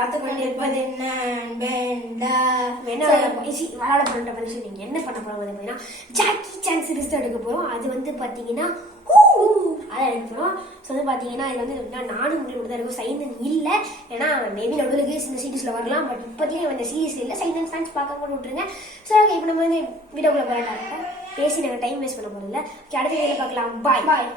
பார்த்து கொண்டிருப்பது என்ன விளையாட போற பரிசு. நீங்க என்ன பண்ண போறோம் பார்த்தீங்கன்னா ஜாக்கி சான் சீரிஸ் எடுக்க போறோம். அது வந்து பாத்தீங்கன்னா அதை எடுக்க போறோம். ஸோ வந்து பாத்தீங்கன்னா இது வந்து நானும் உங்களுக்கு தான் இருக்கும். சைனன் இல்லை, ஏன்னா மேபி நம்மளுக்கு இந்த சீரீஸ்ல வரலாம். பட் இப்போதையும் இந்த சீரீஸ் இல்லை. சைனன் ஃபேன்ஸ் பார்க்க கூட விட்டுருங்க. ஸோ இப்போ நம்ம வந்து வீடியோக்குள்ள போராட்டாங்க பேசி நாங்கள் டைம் வேஸ்ட் பண்ண போறதில்ல. அடுத்த வீடியோல பார்க்கலாம். பாய் பாய்.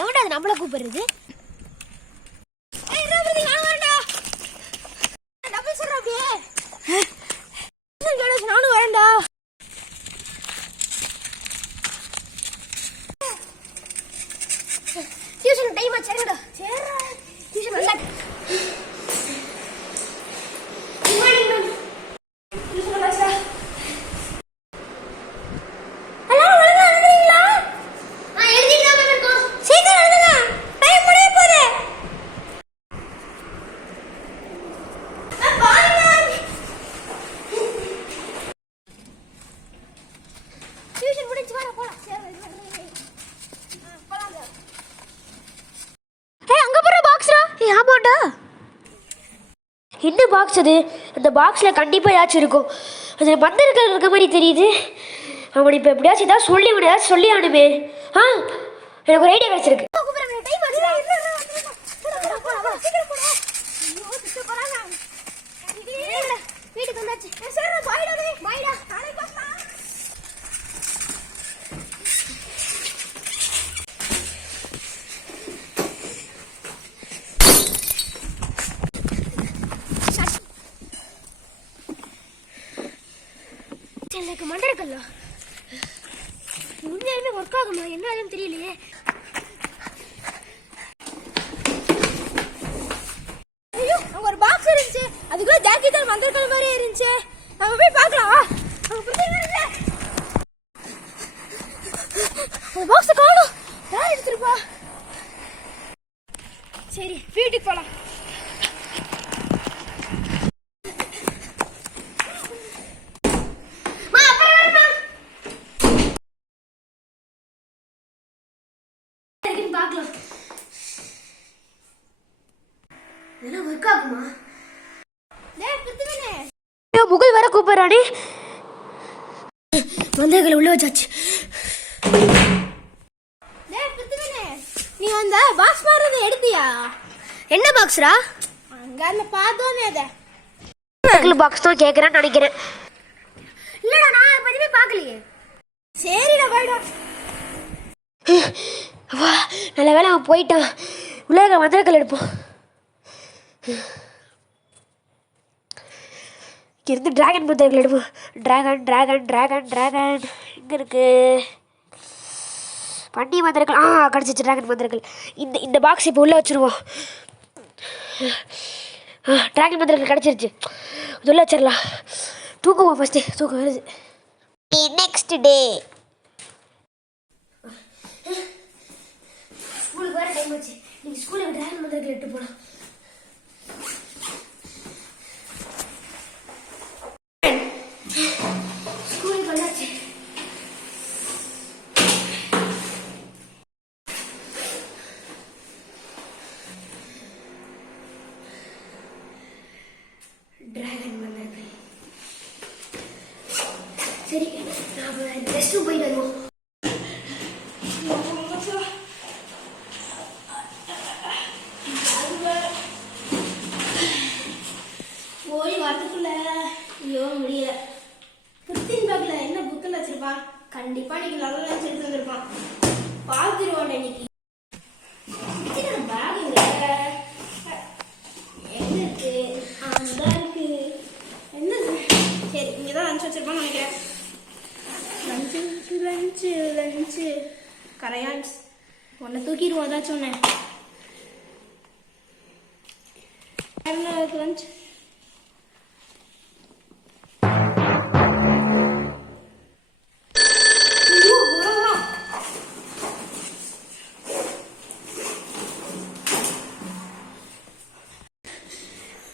எவன்டா அது நம்மள கூப்பிடுறது? நானும் வரேன்டா. Tuition time ஆச்சுடா. டியூஷன் வரல. என்ன பாக்ஸ் அது? அந்த பாக்ஸில் கண்டிப்பாக ஏதாச்சும் இருக்கும். அதில் மந்திரங்கள் இருக்க மாதிரி தெரியுது. அவன் இப்போ எப்படியாச்சும் ஏதாவது சொல்லி ஏதாச்சும் சொல்லி ஆனுமே. எனக்கு ஒரு ஐடியா கிடச்சிருக்கு. வீட்டுக்கு வந்தாச்சு. எனக்கு மண்டக்கல்ல உண்மையாலுமே ஒர்க் ஆகுமா என்ன ஆகும் தெரியலையே. ஐயோ, அங்க ஒரு பாக்ஸ் இருந்துச்சு. அதுக்குள்ள ஜாக்கி தான் மண்டக்கல் மாதிரி இருந்துச்சு. நம்ம போய் பார்க்கலாம். அந்த பாக்ஸ் காணோம். யார் எடுத்துருப்பா? சரி, வீட்டுக்கு போலாம். முகல் வர கூப்பிடுறானே. மந்தைகளை உள்ள வச்சாச்சு. நீ அந்த பாக்ஸ் மாறத எடுத்தியா? என்ன பாக்ஸ்ரா? அங்க அந்த பார்த்தோனே அத பாக்ஸ் தான் கேக்குறேன்னு நினைக்கிறேன். இல்லடா, நான் எதுவுமே பார்க்கலையே. சரிடா, போய்டா. நல்ல வேலை அவன் போயிட்டான். உலக மந்திரக்கல் எடுப்போம். இருந்து டிராகன் மந்திரக்கல் எடுப்போம். டிராகன் டிராகன் டிராகன் டிராகன் எங்கே இருக்கு? பன்னி மந்திரக்கல். கிடச்சிச்சு டிராகன் மந்திரக்கல். இந்த பாக்ஸ் இப்போ உள்ளே வச்சுருவோம். டிராகன் மந்திரக்கல் கிடச்சிருச்சு. இது உள்ளே வச்சிடலாம். தூக்குவோம் ஃபஸ்ட்டு. தூக்கம் வருது. நெக்ஸ்ட் டே ஸ்கூலுக்கு வர டைம் ஆச்சு. நீங்கள் ஸ்கூலுக்கு டிராகன் மந்திரக்கல் எடுத்து போகலாம். ஸ்கூலுக்கு வந்தாச்சு. சரி நான் ரெஸ்ட் ரூம் போயிட்டு வருவோம். போய் வரதுக்குள்ள ஐயோ முடியல. கிறிஸ்டின் பேக்ல என்ன புக்கில் வச்சிருப்பான்? கண்டிப்பா இன்னைக்கு நல்ல லஞ்ச் எடுத்து வந்திருப்பான். பார்த்துருவோம் இன்னைக்கு. பேக் எங்க இருக்கு? அங்கதான் இருக்கு. என்ன சரி இங்கதான் லஞ்ச் வச்சிருப்பான்னு நினைக்கிறேன். லஞ்சு கரையான்ஸ் உன்னை தூக்கிடுவோம் ஏதாச்சும் ஒன்று. லஞ்ச்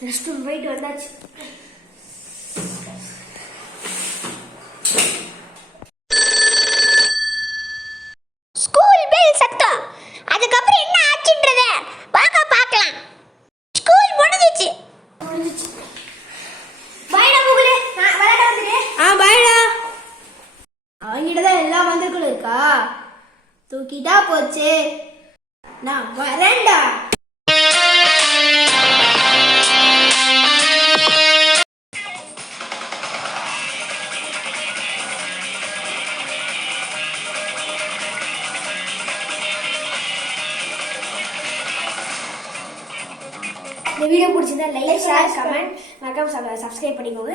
ரெஸ்ட் ரூம் போயிட்டு வந்தாச்சு. ஸ்கூல் பெல் சத்தம். அதுக்கப்புறம் என்ன ஆச்சுன்றத வாங்க பார்க்கலாம். ஸ்கூல் முடிஞ்சிச்சு. பாய்டா முகுலே, நான் விளையாட வந்துட்டேன். பாய்டா. அவங்கிட்ட தான் எல்லா மந்திரங்களும் இருக்கா? தூக்கிட்டா போச்சு. நான் வரேன்டா. இந்த வீடியோ பிடிச்சிருந்தா லைக் ஷேர் கமெண்ட் மறக்காம சப்ஸ்கிரைப் பண்ணிக்கோங்க.